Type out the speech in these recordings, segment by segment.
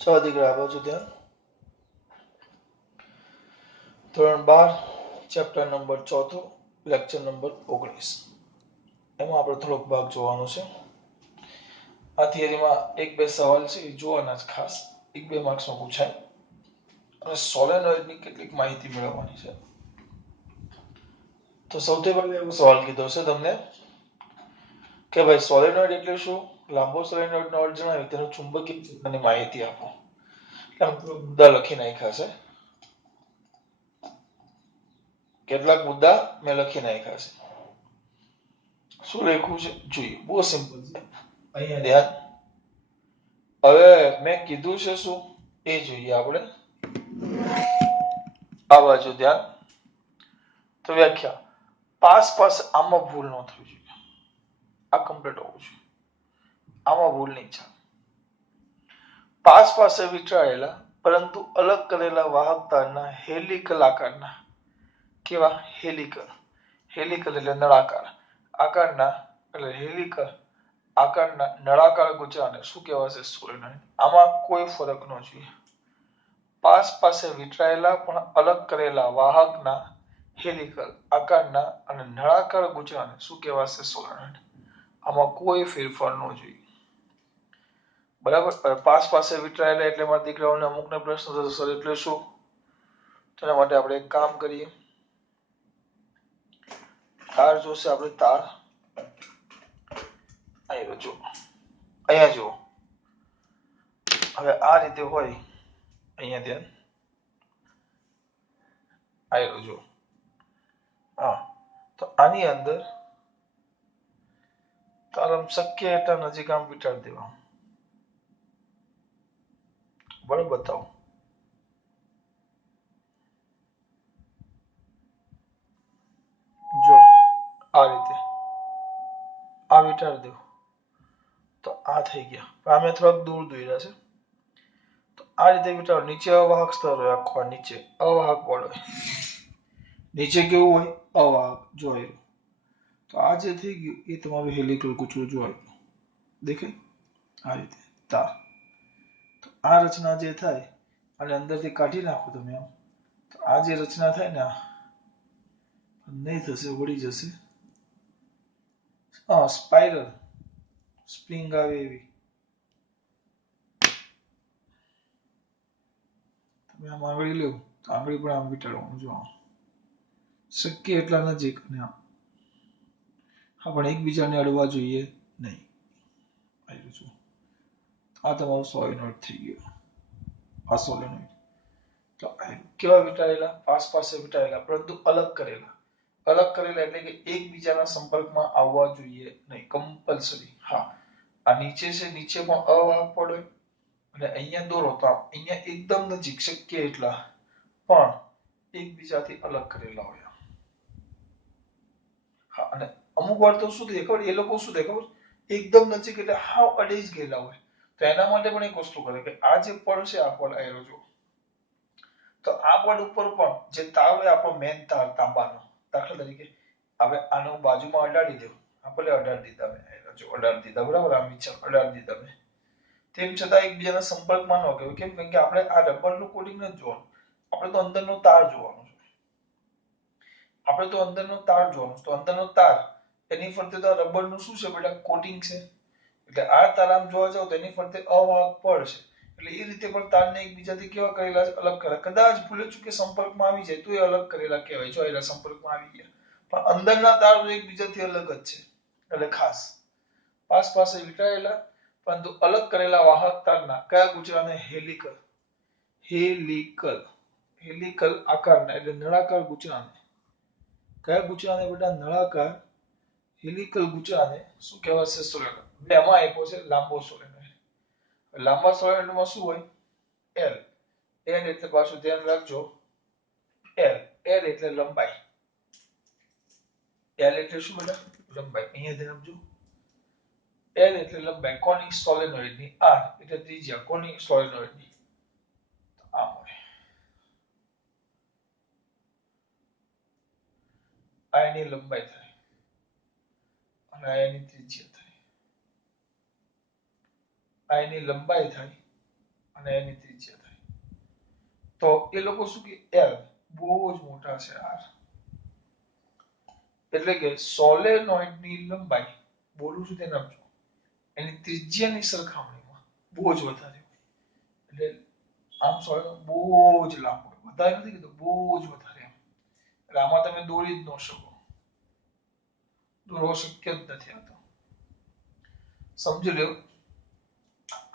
ચલો દીકરા આ બાજુ ધ્યાન. ધોરણ 12 ચેપ્ટર નંબર 4 લેક્ચર નંબર 19 એમાં આપણે થોડોક ભાગ જોવાનો છે. આ થિયરીમાં એક બે સવાલ છે એ જોવાના જ ખાસ, એક બે માર્ક્સમાં પૂછાય અને સોલેનોઇડની કેટલીક માહિતી મેળવવાની છે. તો સૌથી પહેલા એવો સવાલ કીધો છે તમને કે ભાઈ સોલેનોઇડ એટલે શું, લાંબો સોલેનોઇડનો અર્થ જણાવી, તેનું ચુંબકીય ક્ષેત્રની માહિતી આપો. એટલે મુદ્દા લખી નાખ્યા છે, કેટલાક મુદ્દા મેં લખી નાખ્યા છે. શું લખ્યું છે જોઈએ, બહુ સિમ્પલ છે. અહીંયા ધ્યાન. હવે મેં કીધું છે શું એ જોઈએ આપણે. આ બાજુ ધ્યાન. તો વ્યાખ્યા પાસ આમાં ભૂલ ન થવી જોઈએ, આ કમ્પ્લીટ હોવું જોઈએ, આમાં ભૂલ નહીં ચાલે. પાસ પાસે વીંટળાયેલા પરંતુ અલગ કરેલા વાહક તારના હેલિકલ આકારના, કેવા હેલિકલ, હેલિકલ એટલે નળાકાર આકારના, એટલે હેલિકલ આકારના નળાકાર ગુચ્છાને શું કહેવાશે, સોલેનોઇડ. આમાં કોઈ ફરક ન જોઈએ. પાસ પાસે વીંટળાયેલા પણ અલગ કરેલા વાહકના હેલિકલ આકારના અને નળાકાર ગુચ્છાને શું કહેવાશે, સોલેનોઇડ. આમાં કોઈ ફેરફાર ન જોઈએ. બરાબર. પાસ પાસે વીંટળાયેલા એટલે મારા દીકરાઓને અમુકને પ્રશ્ન થશે સર એટલે શું. તેના માટે આપણે એક કામ કરીએ. તાર જોશે આપણે, તાર અહીંયા જુઓ, અહીંયા જુઓ. હવે આ રીતે હોય, અહીંયા ધ્યાન, આવ્યો જુઓ. હા, તો આની અંદર તારમ શક્ય એટલા નજીક આમ વીંટાળી દેવા. બરાબર, બતાવો. જો આ રીતે આ વીંટાળી દો તો આ થઈ ગયા. પણ અમે થોડાક દૂર દોર્યા છે. તો આ રીતે વીંટાળો. નીચે અવાહક સ્તર હોય, આખો નીચે અવાહક પડ હોય. નીચે કેવું હોય, અવાહક. જોયું. તો આ જે થઈ ગયું એ તમારું હેલિકલ ગુચ્છું જોયું, દેખાય આ રીતે તાર. તો આ રચના જે થાય અને અંદરથી કાઢી નાખો તમે આમ, તો આ જે રચના થાય ને આ નહીં થશે, વળી જશે. હા, સ્પાઇરલ સ્પ્રિંગ આવે એવી. તમે આમ આંગળી લો તો આંગળી પણ આમ વીંટાળવાનું, જો શક્ય એટલા નજીક ને આમ. હા, પણ એકબીજાને અડવા જોઈએ નહીં. આ તમારું સોલેનોઇડ થઈ ગયું. આ સોલેનોઇડ. તો કેવા વીંટાળેલા, પાસ પાસે વીંટાળેલા પરંતુ અલગ કરેલા. અલગ કરેલા એટલે કે એકબીજાના સંપર્કમાં આવવા જોઈએ નહીં, કમ્પલસરી. હા, આ નીચે છે, નીચે પણ અવાહક પડે અને અહીંયા દોરો તો અહીંયા એકદમ નજીક શક્ય એટલા, પણ એકબીજાથી અલગ કરેલા હોય. હા, અને અમુક વાર તો શું થાય ખબર, એ લોકો શું થાય ખબર, એકદમ નજીક એટલે હાવ અડી જ ગયેલા હોય. તો એના માટે પણ એક વસ્તુ કરે કે આ જે પડ છે, આ પડ આયરો જો, તો આ પડ ઉપર પણ જે તાર હોય, આપણો મેન તાર તાંબાનો, દાખલા તરીકે હવે આનો બાજુમાં અડાડી દો, આપણે અડાડી દીધા, મેં જો અડાડી દીધા, બરાબર. આ નીચે અડાડી દીધા મેં. તેમ છતાં એકબીજાના સંપર્કમાં ન ગયો. કેમ કે આપણે આ રબરનું કોટિંગ નથી જોવાનું, આપણે તો અંદરનો તાર જોવાનો છે. આપણે તો અંદરનો તાર જોવાનો. તો અંદરનો તાર, એની ફરતે તો રબરનું શું છે બેટા, કોટિંગ છે. એટલે આ તાર આમ જોવા જાવ તો એની ફરતે અવાહક પડ છે. એટલે એ રીતે પણ તારને એકબીજાથી કેવા કરેલા છે, અલગ કરેલા. કદાચ ભૂલે ચૂકે સંપર્કમાં આવી જાય તો એ અલગ કરેલા કહેવાય. જો એના સંપર્કમાં આવી ગયા, પણ અંદરના તાર એકબીજાથી અલગ જ છે. એટલે ખાસ પાસ પાસે વીંટાળેલા પરંતુ અલગ કરેલા વાહક તારના કયા ગુચ્છાને હેલિકલ, હેલિકલ, હેલિકલ આકારના એટલે નળાકાર ગુચ્છાને, કયા ગુચ્છાને બેટા, નળાકાર હેલિકલ ગુચ્છાને શું કહેવાશે, સોલેનોઇડ. એમાં આપ્યો છે લાંબો સોલેનોઇડ. લાંબા સોલેનોઇડમાં શું હોય, એલ. એલ એટલે પાછું ધ્યાન રાખજો, એલ. એલ એટલે લંબાઈ. એલ એટલે શું બેટા, લંબાઈ. અહીંયા ધ્યાન આપજો. એલ એટલે લંબાઈ કોની, સોલેનોઇડની. આર એટલે ત્રિજ્યા કોની, સોલેનોઇડની. આમ હોય. આ એની લંબાઈ થાય અને આ એની ત્રિજ્યા થાય. આ એની લંબાઈ થાય અને એની ત્રિજ્યા થાય. તો એ લોકો શું કે એલ બહુ જ મોટા છે આર, એટલે કે સોલેનોઇડની લંબાઈ, બોલું છું તેને સમજો, એની ત્રિજ્યાની સરખામણીમાં બહુ જ વધારે હોય. એટલે આમ સોલેનોઇડ બહુ જ લાંબો, વધારે નથી કીધું, બહુ જ વધારે એમ. એટલે આમાં તમે દોરી જ ન શકો, દોરવો શક્ય જ નથી. આ તો સમજી લો.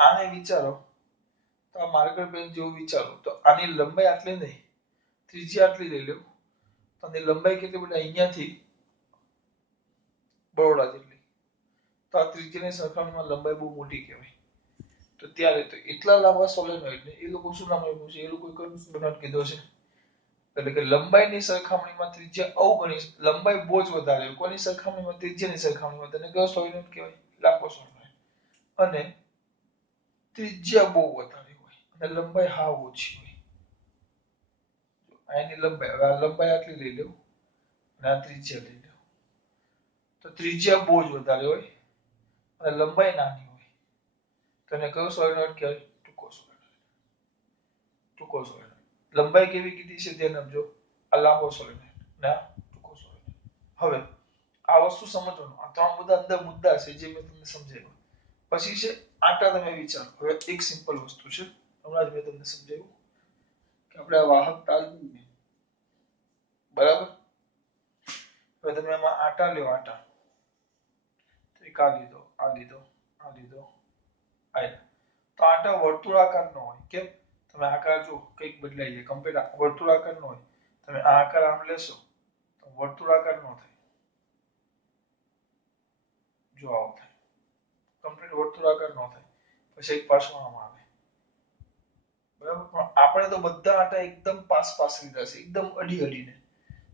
આને વિચારો તો આ માર્કર પેન જેવું વિચારો તો આની લંબાઈ આટલી નહીં, ત્રિજ્યા આટલી લઈ લો, તો આની લંબાઈ કેટલી બને? અહીંયાથી બરોડા જેટલી. તો આ ત્રિજ્યાની સરખામણીમાં લંબાઈ બહુ મોટી કહેવાય. તો ત્યારે તો એટલા લાંબા સોલેનોઇડને એ લોકો શું નામ આપ્યું છે? એ લોકો કન્ફ્યુઝન કીધો છે. એટલે કે લંબાઈની સરખામણીમાં ત્રિજ્યા અવગણી, લંબાઈ બહુ જ વધારે, કોની સરખામણીમાં? ત્રિજ્યાની સરખામણીમાં. તેને કયો સોલેનોઇડ કહેવાય? લાંબો સોલેનોઇડ. અને ત્રિજ્યા બહુ વધારે હોય અને લંબાઈ હાવ ઓછી હોય. આની લંબાઈ, હવે આ લંબાઈ આટલી લઈ લો અને આ ત્રિજ્યા લઈ લો, તો ત્રિજ્યા બહુ જ વધારે હોય અને લંબાઈ નાની હોય. તેને કયો સોલેનોઇડ કહેવાય? ટૂંકો સોલેનોઇડ. ટૂંકો સોલેનોઇડ. લંબાઈ કેવી કીધી છે ધ્યાન આપજો. આ લાંબો સોલેનોઇડ ના ટૂંકો સોલેનોઇડ. હવે આ વસ્તુ સમજવાનું, આ ત્રણ બધા અંદર મુદ્દા છે જે મેં તમને સમજાવ્યું. પછી છે આટા. તમે વિચારો, હવે એક સિમ્પલ વસ્તુ છે, હમણાં જ મેં તમને સમજાવ્યું કે આપણે આ વાહક તાલ દઈએ, બરાબર? હવે તમે એમાં આટા લ્યો, આટા. એક આ લીધો, આ લીધો, આ લીધો, આ. તો આટા વર્તુળાકાર ન હોય. કેમ? તમે આકાર જો કંઈક બદલાઈ જાય, કમ્પ્લીટ વર્તુળાકાર ન હોય. તમે આ આકાર આમ લેશો તો વર્તુળાકાર ન થાય. જો આવું થાય, કમ્પ્લીટ વર્તુળાકાર ન થાય. પછી એક પાછો આમ આવે, બરાબર? પણ આપણે તો બધા આટા એકદમ પાસ પાસ લીધા છે, એકદમ અડી અડીને.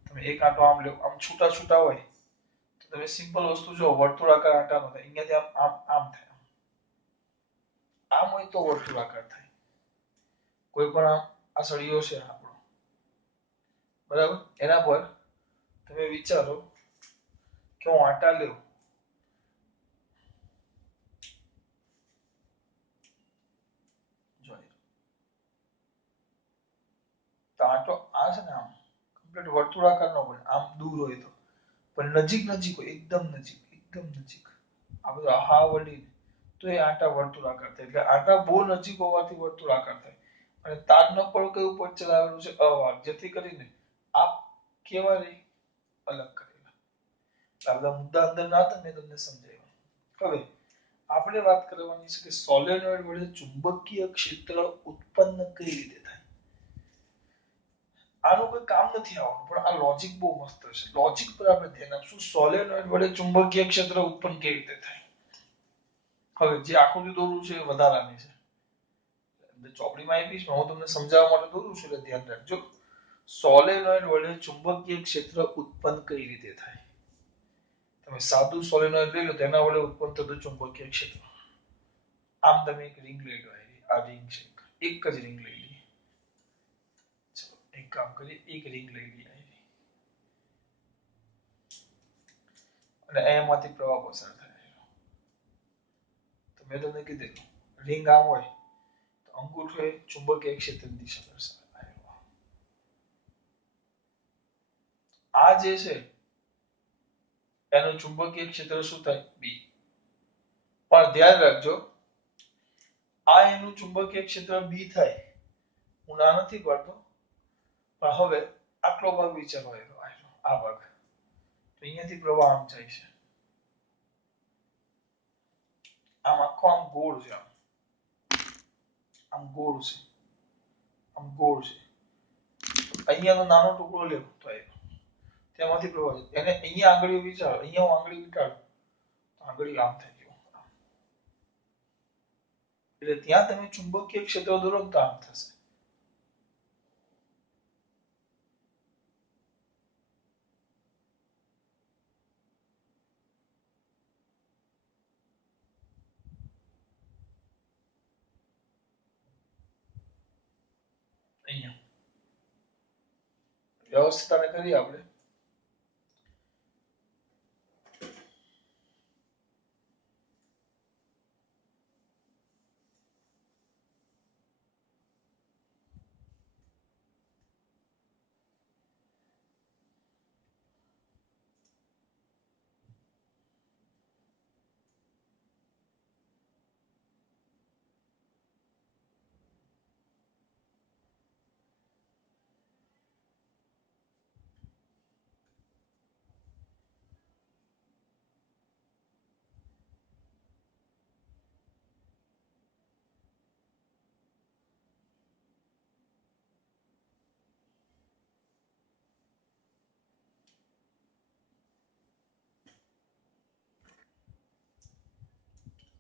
તમે એક આંટો આમ લો, આમ છૂટા છૂટા હોય તો તમે સિમ્પલ વસ્તુ જો વર્તુળાકાર આંટા નો થાય, અહીંયાથી આમ આમ આમ થાય. આમ હોય તો વર્તુળાકાર થાય. કોઈ પણ આ સળિયો છે આપણો, બરાબર? એના પર તમે વિચારો કે હું આટા લેવ, તો આંટો આ છે ને આમ કમ્પ્લીટ વર્તુળાકાર નો બને, આમ દૂર હોય તો. પણ નજીક નજીક હોય, એકદમ નજીક, એકદમ નજીક. આ બધું હા વળી તો એ આંટા વર્તુળાકાર થાય. એટલે આંટા બહુ નજીક હોવાથી વર્તુળાકાર થાય. અને તારનો પડ કયું પદ ચલાવેલું છે? અવાહક. જેથી કરીને આ કેવા રહી? અલગ કરેલા. આ બધા મુદ્દા અંદર ના હતા, મેં તમને સમજાવ્યું. હવે આપણે વાત કરવાની છે કે સોલેનોઇડ વડે ચુંબકીય ક્ષેત્ર ઉત્પન્ન કઈ રીતે થાય. આનું કોઈ કામ નથી આવવાનું, પણ આ લોજિક બહુ મસ્ત છે. લોજિક પર આપણે ધ્યાન આપશું. સોલેનોઇડ વડે ચુંબકીય ક્ષેત્ર ઉત્પન્ન કેવી રીતે થાય. હવે જે આકૃતિ દોરું છે એ વધારાની છે, ચોપડીમાં આપીશ, હું તમને સમજાવવા માટે દોરું છું એટલે ધ્યાન રાખજો. સોલેનોઇડ વડે ચુંબકીય ક્ષેત્ર ઉત્પન્ન કઈ રીતે થાય. તમે સાદું સોલેનોઇડ લઈ લો, તેના વડે ઉત્પન્ન થતું ચુંબકીય ક્ષેત્ર. આમ તમે એક રિંગ લઈ લો, આ રિંગ છે, એક જ રિંગ લઈ લઈએ. ચલો એક કામ કરીએ, એક રિંગ લઈ લઈએ અને એમાંથી પ્રવાહ પસાર થાય. તો મેં તમને કીધું રિંગ આમ હોય તો અંગૂઠો એ ચુંબકીય ક્ષેત્રની દિશા દર્શાવે. આ જે છે એનું ચુંબકીય ક્ષેત્ર શું થાય? બી. પણ ધ્યાન રાખજો, આ એનું ચુંબકીય ક્ષેત્ર બી થાય. હું ના નથી પાડતો, પણ હવે આટલો ભાગ વિચારો, આ ભાગ. તો અહીંયાથી પ્રવાહ આમ જાય છે, આમ આખો આમ ગોળ છે, આમ ગોળ છે, આમ ગોળ છે. અહીંયાનો નાનો ટુકડો લેવો તો તેમાંથી પ્રવાહ એને અહીંયા આંગળીઓ વિચારો, અહીંયા હું આંગળી વિચારું તો આંગળી આમ થઈ ગયું. એટલે ત્યાં તમે ચુંબકીય ક્ષેત્ર દોરો તો આમ થશે. અહીંયા વ્યવસ્થિત કરીએ આપણે.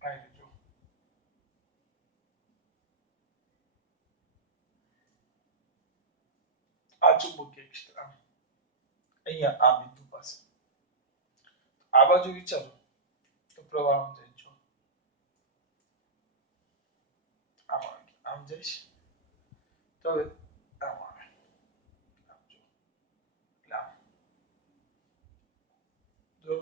આ રીતે જો આ ચુંબકીય ક્ષેત્ર અહીંયા આ બિંદુ પાસે આ બાજુ વિચારો તો પ્રવાહ આમ જાય જો આમ જઈશ તો હવે આમ આવે આમ જો એટલે આમ જો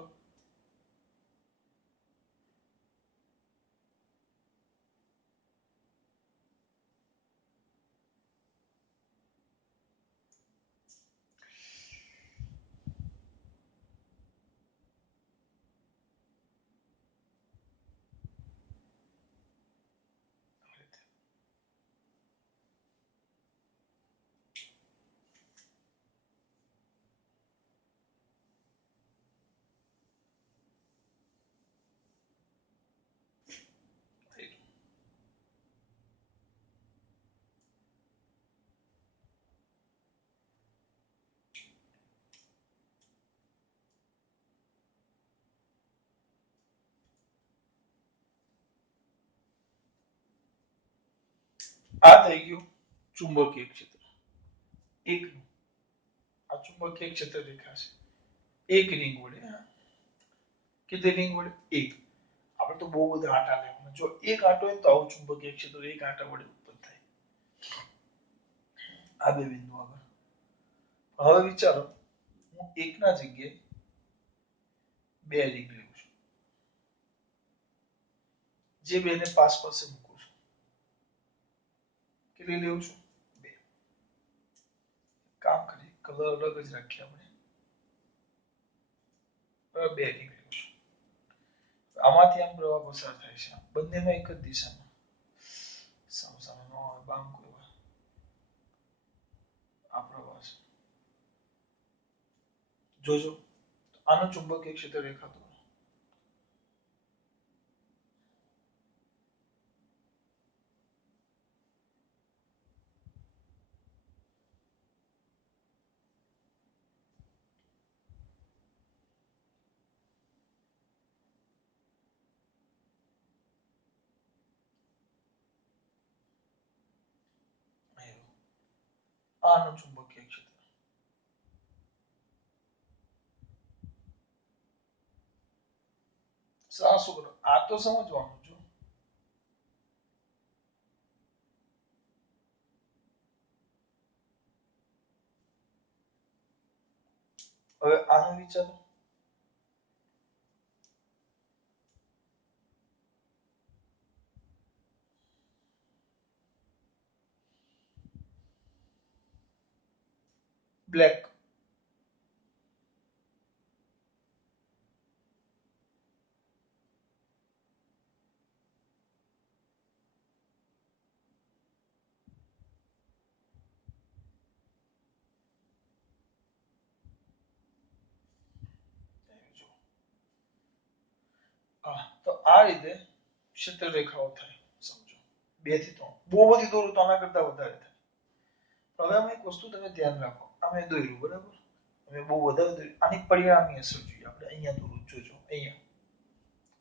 આ થઈ ગયું ચુંબકીય ક્ષેત્ર એકનું આ ચુંબકીય ક્ષેત્ર રેખા છે એક રિંગ વડે કેટલી રિંગ વડે એક આપણે તો બહુ બધા આંટા લેવાના જો એક આંટો હોય તો આવું ચુંબકીય ક્ષેત્ર એક આંટા વડે ઉત્પન્ન થાય આ બે બિંદુ આગળ હવે વિચારો હું એકના જગ્યાએ બે રિંગ લેવું છું જે બેને પાસ પાસે મૂકું છું કેટલી લેવું છું બે કામ કરીએ કલર અલગ જ રાખીએ આપણે બે રિંગ લેવું છું આમાંથી આમ પ્રવાહ પસાર થાય છે બંનેનો એક જ દિશામાં સામસામે નો આવે બામ કોઈ આ પ્રવાહ છે જોજો આનું ચુંબકીય ક્ષેત્ર રેખા દોરો આનું ચુંબકીય ક્ષેત્ર શું કરો આ તો સમજવાનું છું હવે આનું વિચારો બ્લેક તો આ રીતે ક્ષેત્ર રેખાઓ થાય સમજો બે થી ત્રણ બહુ બધી દોરો તો આના કરતા વધારે થાય હવે અમે એક વસ્તુ તમે ધ્યાન રાખો અમે દોર્યું બરાબર અમે બહુ વધારે દોર્યું આની પરિણામી અસર જોઈએ આપણે અહીંયા દોરું જોજો અહીંયા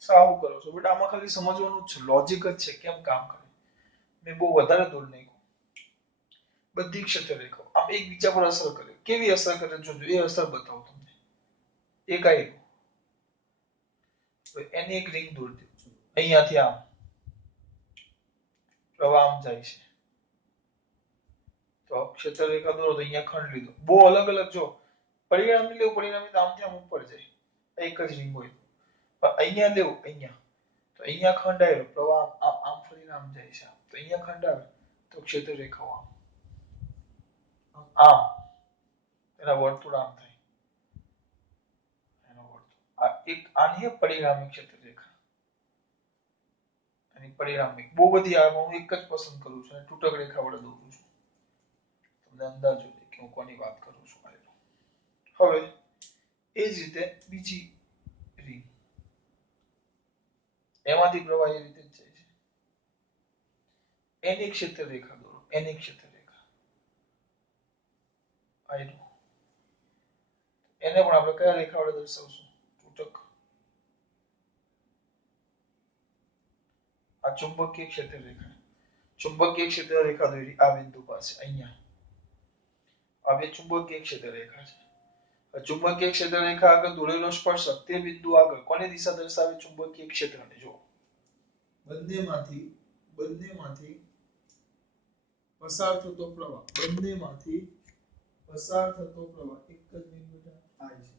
સાવ કરો છો બટ આમાં ખાલી સમજવાનું છે લોજિક જ છે કેમ કામ કરે મેં બહુ વધારે દોર નાખ્યું બધી ક્ષેત્ર રેખાઓ આમ એકબીજા પર અસર કરે કેવી અસર કરે જોજો એ અસર બતાવો તમને એક આ એક એની એક રિંગ દોરી દો અહીંયાથી આમ પ્રવાહ આમ જાય છે તો ક્ષેત્ર રેખા દોરો તો અહીંયા ખંડ લીધો બહુ અલગ અલગ જો પરિણામી લેવું પરિણામી તો આમથી આમ ઉપર જાય એક જ રિંગ હોય પણ અહીંયા લેવું અહીંયા તો અહીંયા ખંડ આવ્યો પ્રવાહ આમ ફરીને આમ જાય છે તો અહીંયા ખંડ આવે તો ક્ષેત્ર રેખાઓ આમ એના વર્તુળ આમ થાય એનો વર્તુળ આ એક આની પરિણામી ક્ષેત્ર રેખા અને પરિણામી બહુ બધી આ હું એક જ પસંદ કરું છું અને તૂટક રેખા વડે દોરું છું તમને અંદાજો કે હું કોની વાત કરું છું હવે એ જ રીતે બીજી રીત એમાંથી પ્રવાહ એ રીતે જ જાય છે એની ક્ષેત્ર રેખા દોરો એની ક્ષેત્ર રેખા એને પણ આપણે કયા રેખા વડે દર્શાવશું તૂટક આ ચુંબકીય ક્ષેત્ર રેખા, ચુંબકીય ક્ષેત્ર રેખા દોરી આ બિંદુ પાસે અહીંયા આ બે ચુંબકીય ક્ષેત્ર રેખા છે. ચુંબકીય ક્ષેત્ર રેખા આગળ દોરેલો સ્પર્શક તે બિંદુ આગળ કોની દિશા દર્શાવે? ચુંબકીય ક્ષેત્રને. જો બંનેમાંથી પસાર થતો પ્રવાહ, બંનેમાંથી પસાર થતો પ્રવાહ એક જ બિંદુ આ છે.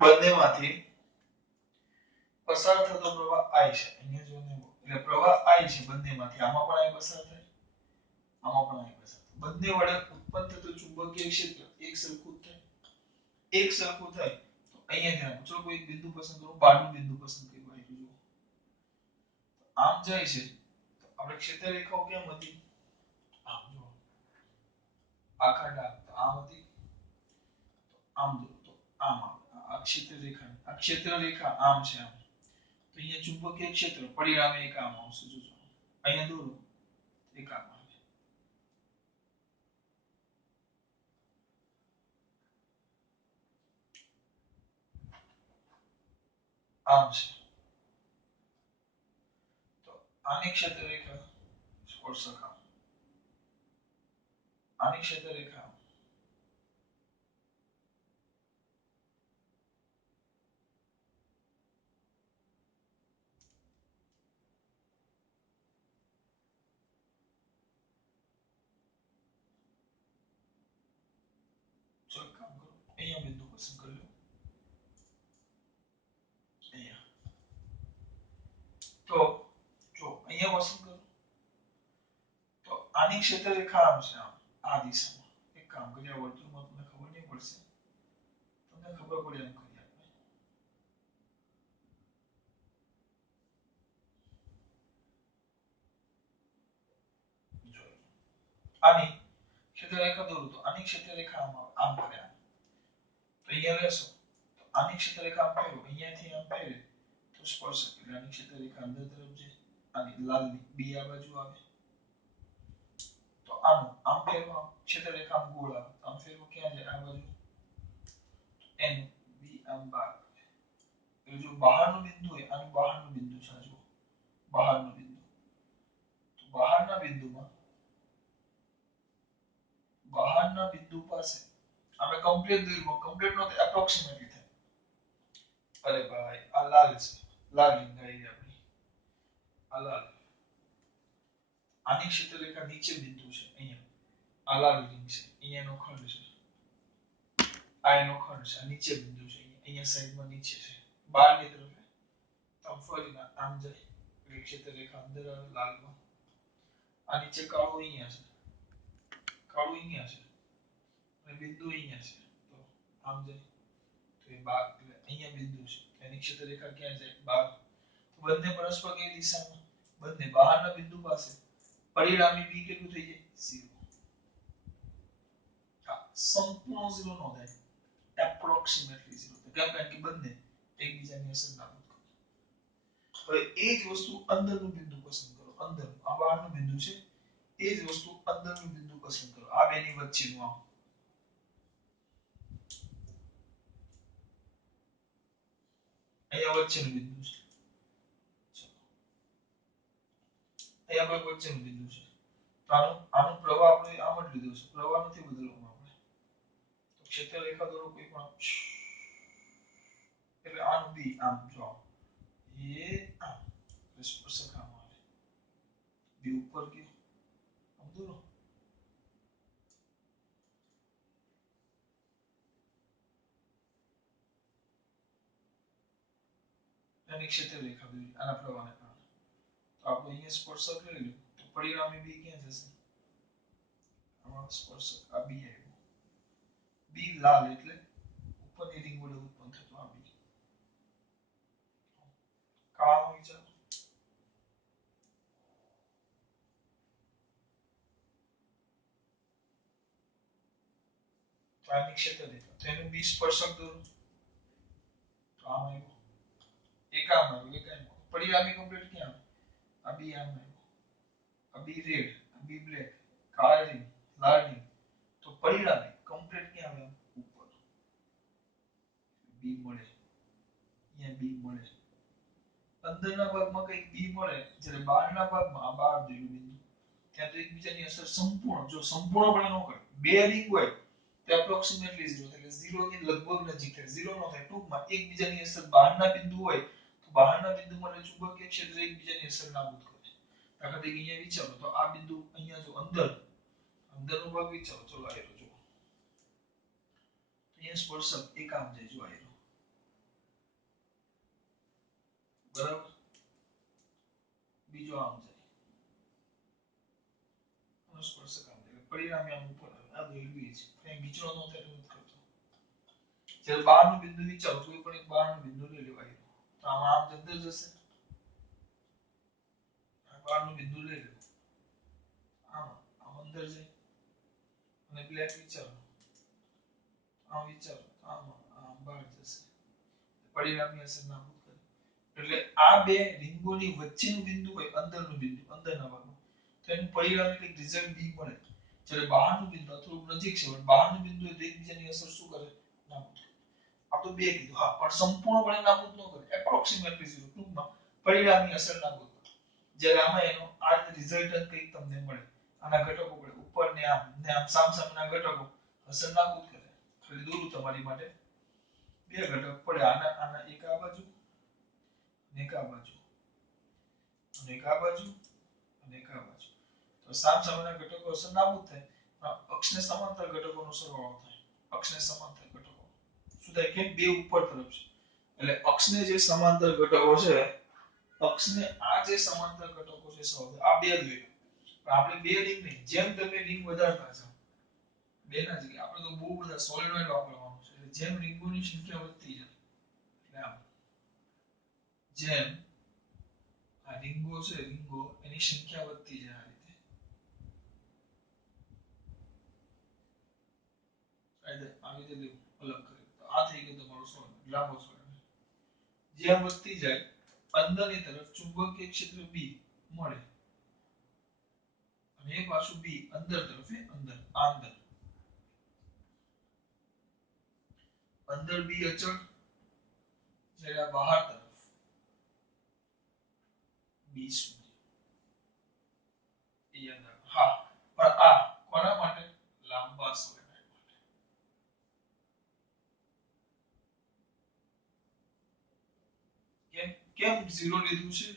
બંનેમાંથી પસાર થતો પ્રવાહ I છે. અહીંયા જો એટલે પ્રવાહ I છે બંનેમાંથી. આમાં પણ I પસાર થાય, આમાં પણ I પસાર થાય. બંને વડે ઉત્પન્ન થતું ચુંબકીય ક્ષેત્ર એક સરખું થાય. એક સરખું થાય તો અહીંયા ધ્યાન, ચલો કોઈ એક બિંદુ પસંદ કરો, બહારનું બિંદુ પસંદ કર્યું. આમ જાય છે તો આપણે ક્ષેત્ર રેખાઓ કેમ હતી? આમ જો આખા ડાબ આમ હતી, આમ દોરો તો આમ આવે. આ ક્ષેત્ર રેખા, આ ક્ષેત્ર રેખા આમ છે આમ. તો અહીંયા ચુંબકીય ક્ષેત્ર પરિણામે એક આમ આવશે. જોજો અહીંયા દોરો એક આમ આવે. આમ છે તો આની ક્ષેત્ર રેખા સ્પર્શક આમ, આની ક્ષેત્ર રેખા જો એક કામ કરો, અહીંયા બિંદુ પસંદ કરી લો, અહીંયા. તો જો અહીંયા પસંદ કરો તો આની ક્ષેત્ર રેખા આમ છે આમ, આ દિશામાં. એક કામ કરીએ, આ વર્તુળમાં તમને ખબર નહીં પડશે, તમને ખબર પડે એમ કરીએ આપણે. જો આની ક્ષેત્ર રેખા દોરો તો આની ક્ષેત્ર રેખા આમ ફરે આમ. તો અહીંયા લેશો તો આની ક્ષેત્ર રેખા આમ ફેરવો, અહીંયાથી આમ ફેરે તો સ્પર્શક એટલે આની ક્ષેત્ર રેખા અંદર તરફ જાય. આની લાલની બી આ બાજુ આવે તો આનું આમ ફેરવો, આમ ક્ષેત્ર રેખા આમ ગોળ આવે, આમ ફેરવો ક્યાં જાય? આ બાજુ. એનું બી આમ બહાર આવે. એટલે જો બહારનું બિંદુ હોય, આનું બહારનું બિંદુ છે, જો બહારનું બિંદુ, તો બહારના બિંદુ પાસે આપણે કમ્પ્લીટ દોર્યું, કમ્પ્લીટ નો એપ્રોક્સિમેટલી થાય. અરે ભાઈ આ લાલ છે, લાલ લીંગાઈ આપણી, આ લાલ. આની ક્ષેત્ર રેખા નીચે બિંદુ છે અહીંયા, આ લાલ લીંગ છે, અહીંયાનો ખંડ છે, આ એનો ખંડ છે, આ નીચે બિંદુ છે, અહીંયા સાઈડમાં નીચે છે, બહારની તરફ. આમ ફરીને આમ જાય એટલે ક્ષેત્ર રેખા અંદર આવે લાલમાં. આ નીચે કાળું અહીંયા છે, કાળું અહીંયા છે અને બિંદુ અહીંયા છે, તો આમ જાય તો એ બાર એટલે અહીંયા બિંદુ છે, એની ક્ષેત્ર રેખા ક્યાં જાય? બહાર. તો બંને પરસ્પર કઈ દિશામાં? બંને બહારના બિંદુ પાસે. પરિણામી બી કેટલું થઈ જાય? 0. સંપૂર્ણ 0 નો થાય, એપ્રોક્સિમેટલી 0. કેમ? કારણ કે બંને એકબીજાની અસર નાબૂદ કરે. હવે એ જ વસ્તુ અંદરનું બિંદુ પસંદ કરો, અંદરનું, આ બહારનું બિંદુ છે, એ જ વસ્તુ અંદરનું બિંદુ પસંદ કરો, આ બેની વચ્ચેનું. આમ અહીંયા વચ્ચેનું બિંદુ છે, અહીંયા કોઈ વચ્ચેનું બિંદુ છે, તો આનો પ્રવાહ આપણે આમ જ લીધો છે, પ્રવાહ નથી બદલવાનો આપણે. તો ક્ષેત્ર રેખા દોરો કોઈ પણ, એટલે આનું બી આમ જો એ આમ સ્પર્શક આમ આવે, બી ઉપર ગયો, આમ દોરો. એની ક્ષેત્ર રેખા દોરી આના પ્રવાહને કારણે. તો આપણે અહીંયા સ્પર્શક લઈ લો તો પરિણામી બી ક્યાં જશે? આમાં સ્પર્શક આ બી આવ્યું, બી લાલ એટલે ઉપરની રિંગ વડે ઉત્પન્ન થતો આ બી. કાળાનો વિચાર તો આની ક્ષેત્ર રેખા, તો એનું બી સ્પર્શક દોરો તો આમ આવ્યું, એક આમ આવ્યું, એક આમ આવ્યું. પરિણામી કમ્પ્લીટ ક્યાં આવે? આ બી આમ આવ્યું, આ બી રેડ, આ બી બ્લેક, કાળી રિંગ, લાલ રિંગ. તો પરિણામી કમ્પ્લીટ ક્યાં આવે ઉપર બી મળે અહીંયા બી મળે અંદરના ભાગમાં કઈક બી મળે જ્યારે બહારના ભાગમાં આ બહાર જોયું બિંદુ ત્યાં તો એકબીજાની અસર સંપૂર્ણ જો સંપૂર્ણપણે ન કરે બે રિંગ હોય તો એપ્રોક્સિમેટલી 0 એટલે 0 ની લગભગ નજીક થાય 0 નો થાય ટૂંકમાં એકબીજાની અસર બહારના બિંદુ હોય તો બહારના બિંદુ માટે ચુંબકીય ક્ષેત્ર એકબીજાની અસર નાબૂદ કરે દાખલા તરીકે અહીંયા વિચારો તો આ બિંદુ અહીંયા જો અંદરનો ભાગ વિચારો ચલો આ જો અહીંયા સ્પર્શક એક આમ જાય જો આ બરાબર બીજો આમ જાય અને સ્પર્શક આમ જાય પરિણામે આમ ઉપર આવે આ રેલવે છે અહીં વિચરો નો થાય તો નથી કરતો જ્યારે બહારનું બિંદુ વિચારો કોઈ પણ એક બહારનું બિંદુ લઈ લેવાય તો આમાં આમ અંદર જશે આ બહારનું બિંદુ લઈ લો આમ અંદર જાય અને બ્લેક વિચારો આમ બહાર જશે પરિણામી અસર નાબૂદ કરે એટલે આ બે રિંગોની વચ્ચેનું બિંદુ હોય અંદરનું બિંદુ અંદરના ભાગમાં તો એનું પરિણામી કંઈક રિઝલ્ટ બી મળે જ્યારે બહારનું બિંદુ થોડું નજીક છે પણ બહારનું બિંદુ એ એકબીજાની અસર શું કરે નાબૂદ કરે આ તો બે કીધું હા પણ સંપૂર્ણપણે નાબૂદ ન કરે એપ્રોક્સિમેટલી 0 ટૂંકમાં પરિણામી અસર નાબૂદ કરે જ્યારે આમાં એનો આ રિઝલ્ટન્ટ કંઈક તમને મળે આના ઘટકો મળે ઉપર ને આમ સામસામેના ઘટકો અસર નાબૂદ કરે ખાલી દોરું તમારી માટે બે ઘટક પડે આના એક આ બાજુ અને એક આ બાજુ અને એક આ બાજુ અને એક આ બાજુ તો સામસામેના ઘટકો અસર નાબૂદ થાય અક્ષને સમાંતર ઘટકોનો સરવાળો થાય અક્ષને સમાંતર ઘટકો શું થાય કે બે ઉપર તરફ છે એટલે અક્ષને જે સમાંતર ઘટકો છે અક્ષને આ જે સમાંતર ઘટકો છે આ બે જ હોય પણ આપણે બે રિંગ નહીં જેમ તમે રિંગ વધારતા જાઓ બે ના જગ્યાએ આપણે તો બહુ બધા સોલિનોઇડ વાપરવાનું છે એટલે જેમ રિંગોની સંખ્યા વધતી જાય એટલે આમ જેમ આ રિંગો છે રિંગો એની સંખ્યા વધતી જાય આ રીતે અલગ કરી તો આ થઈ ગયું તમારું સોલિનોઇડ લાંબો સોલિનોઇડ જેમ વધતી જાય અંદરની તરફ ચુંબકીય ક્ષેત્ર બી મળે અને એ પાછું બી અંદર તરફ અંદર બી અચળ જ્યારે બહાર તરફ બી શૂન્ય એ અંદર હા પણ આ કોના માટે લાંબા સોલેનોઇડ માટે કેમ 0 લીધું છે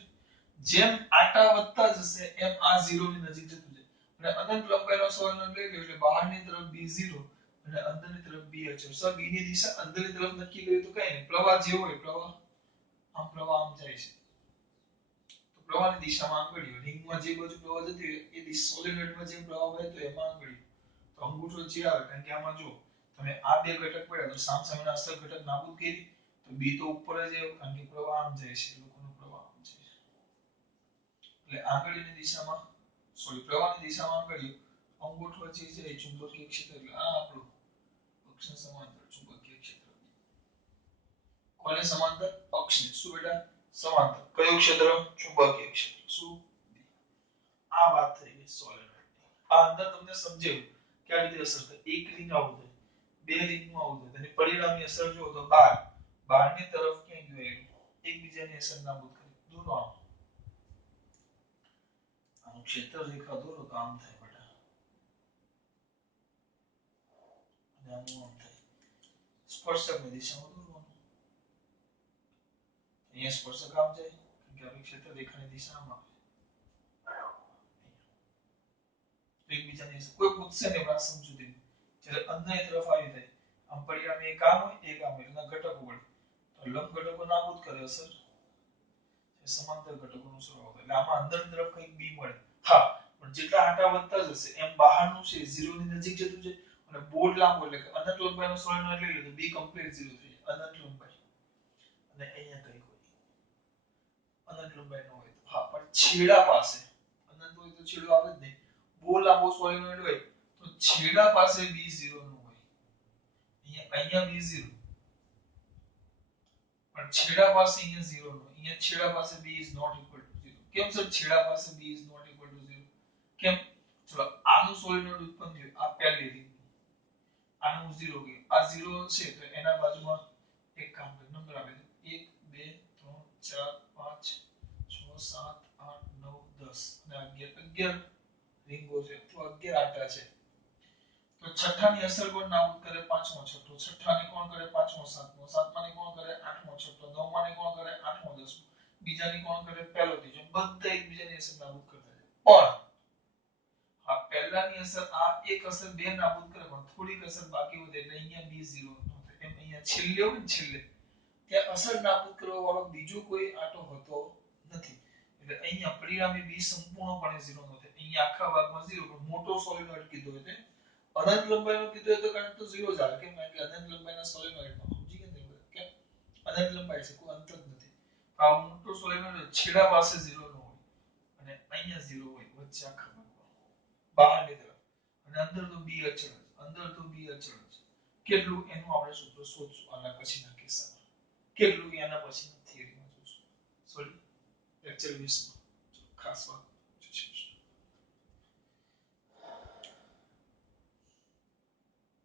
જેમ આટા વધતા જશે એમ આ 0 ની નજીક જતું જાય અને અનંત લંબાઈનો સોલેનોઇડ લઈ લો એટલે બહારની તરફ બી 0 અને અંદરની તરફ બી અચળ સર બી ની દિશા અંદરની તરફ નક્કી કરી તો કઈ નહીં પ્રવાહ જે હોય પ્રવાહ આમ જાય છે તો પ્રવાહની દિશામાં આંગળીઓ રિંગમાં જે બાજુ પ્રવાહ જતી હોય એ દિશા સોલેનોઇડમાં જે પ્રવાહ વહેતો એમાં આંગળીઓ તો અંગૂઠો જે આવે કારણ કે આમાં જો તમે આ બે ઘટક પડ્યા તો સામસામેના અસર ઘટક નાબૂદ કરી તો બી તો ઉપર જ આવ્યો કારણ કે પ્રવાહ આમ જાય છે લોકોનો પ્રવાહ આમ જાય છે એટલે આંગળીની દિશામાં પ્રવાહની દિશામાં આંગળીઓ અંગૂઠો જે છે એ ચુંબકીય ક્ષેત્ર એટલે આ આપણું અક્ષને સમાંતર ચુંબકીય ક્ષેત્ર કોને સમાંતર અક્ષને શું બેટા સમાંતર કયું ક્ષેત્ર ચુંબકીય ક્ષેત્ર શું આ વાત થઈ ગઈ સોલેનોઇડ આ અંદર તમને સમજાયું કે આ રીતે અસર થાય એક રિંગ આવું થાય બે રિંગમાં આવું થાય તેની પરિણામી અસર જો તો બહારની તરફ ક્યાં ગયું એકબીજાની અસર નાબૂદ કરી દોરો આમ ક્ષેત્ર રેખા દોરો તો આમ થાય બેટા અને આનું આમ થાય સ્પર્શકની દિશામાં દોરવાનું અહીંયા સ્પર્શક આમ જાય કે આવી ક્ષેત્ર રેખાની દિશામાં એકબીજાની અસર કોઈ પૂછશે ને પણ સમજૂતી જ્યારે અંદરની તરફ આવી જાય આમ પરિણામે એક આમ હોય એક આમ એટલે ઘટકો વળે તો લંબ ઘટકો નાબૂદ કરે અસર સમાંતર ઘટકોનો સરવાળો એટલે આમાં અંદરની તરફ કંઈક બી મળે હા પણ જેટલા આંટા વધતા જશે એમ બહારનું છે 0 ની નજીક જતું છે અને બોર્ડ લાંબો એટલે અનંત લંબાઈનો સોલેનોઇડ લઈ લો તો બી કમ્પ્લીટ 0 થઈ જાય અનંત લંબાઈ અને અહીંયા કંઈક હોય અનંત લંબાઈ ન હોય તો હા પણ છેડા પાસે અનંત હોય તો છેડો આવે જ નહીં બહુ લાંબો સોલેનોઇડ હોય તો છેડા પાસે બી 0 નું હોય અહીંયા બી 0 પણ છેડા પાસે અહીંયા 0 નો અહીંયા છેડા પાસે b is not equal to 0 કેમ સર છેડા પાસે b is not equal to 0 કેમ ચલો આનું સોલેનોઇડ ઉત્પન્ન થયું આ પહેલી રીત આનું 0 ગયું આ 0 છે તો એના બાજુમાં એક કામ કર નંબર આપી દે 1 2 3 4 5 6 7 8 9 10 અને 11 રીંગો છે અથવા 11 આટા છે તો છઠ્ઠાની અસર કોણ નાબૂદ કરે પાંચમો છઠ્ઠો છઠ્ઠાની કોણ કરે પાંચમો સાતમો સાતમાની કોણ કરે આઠમો છઠ્ઠો નવમાની કોણ કરે આઠમો દસમો બીજાની કોણ કરે પહેલો ત્રીજો બધા એકબીજાની અસર નાબૂદ કરતા જાય પણ આ પહેલાની અસર આ એક અસર બે નાબૂદ કરે પણ થોડીક અસર બાકી વધે એટલે અહીંયા b0 નો થાય એમ અહીંયા છેલ્લે હોય ને છેલ્લે ત્યાં અસર નાબૂદ કરવા વાળો બીજો કોઈ આટો હોતો નથી એટલે અહીંયા પરિણામી b સંપૂર્ણપણે 0 નો થાય અહીંયા આખા ભાગમાં 0 પણ મોટો સોલિનોઇડ કીધો એટલે અનંત લંબાઈનો કીધો તો કારણ તો 0 જ આવે કેમ કે અનંત લંબાઈના સોલિનોઇડમાં સમજી ગયા ને કેમ અનંત લંબાઈ છે કોઈ અંત જ નથી આ મોટો સોલિનોઇડ છેડા પાસે 0 નો હોય અને અહીંયા 0 હોય વચ્ચે આખા ભાગમાં બહારની તરફ અને અંદર તો b અચળ અંદર તો b અચળ છે કેટલું એનું આપણે સૂત્ર શોધશું આના પછીના કિસ્સામાં કેટલું એના પછીના થિયરીમાં જોશું સોરી લેક્ચર 20 માં ખાસ વાત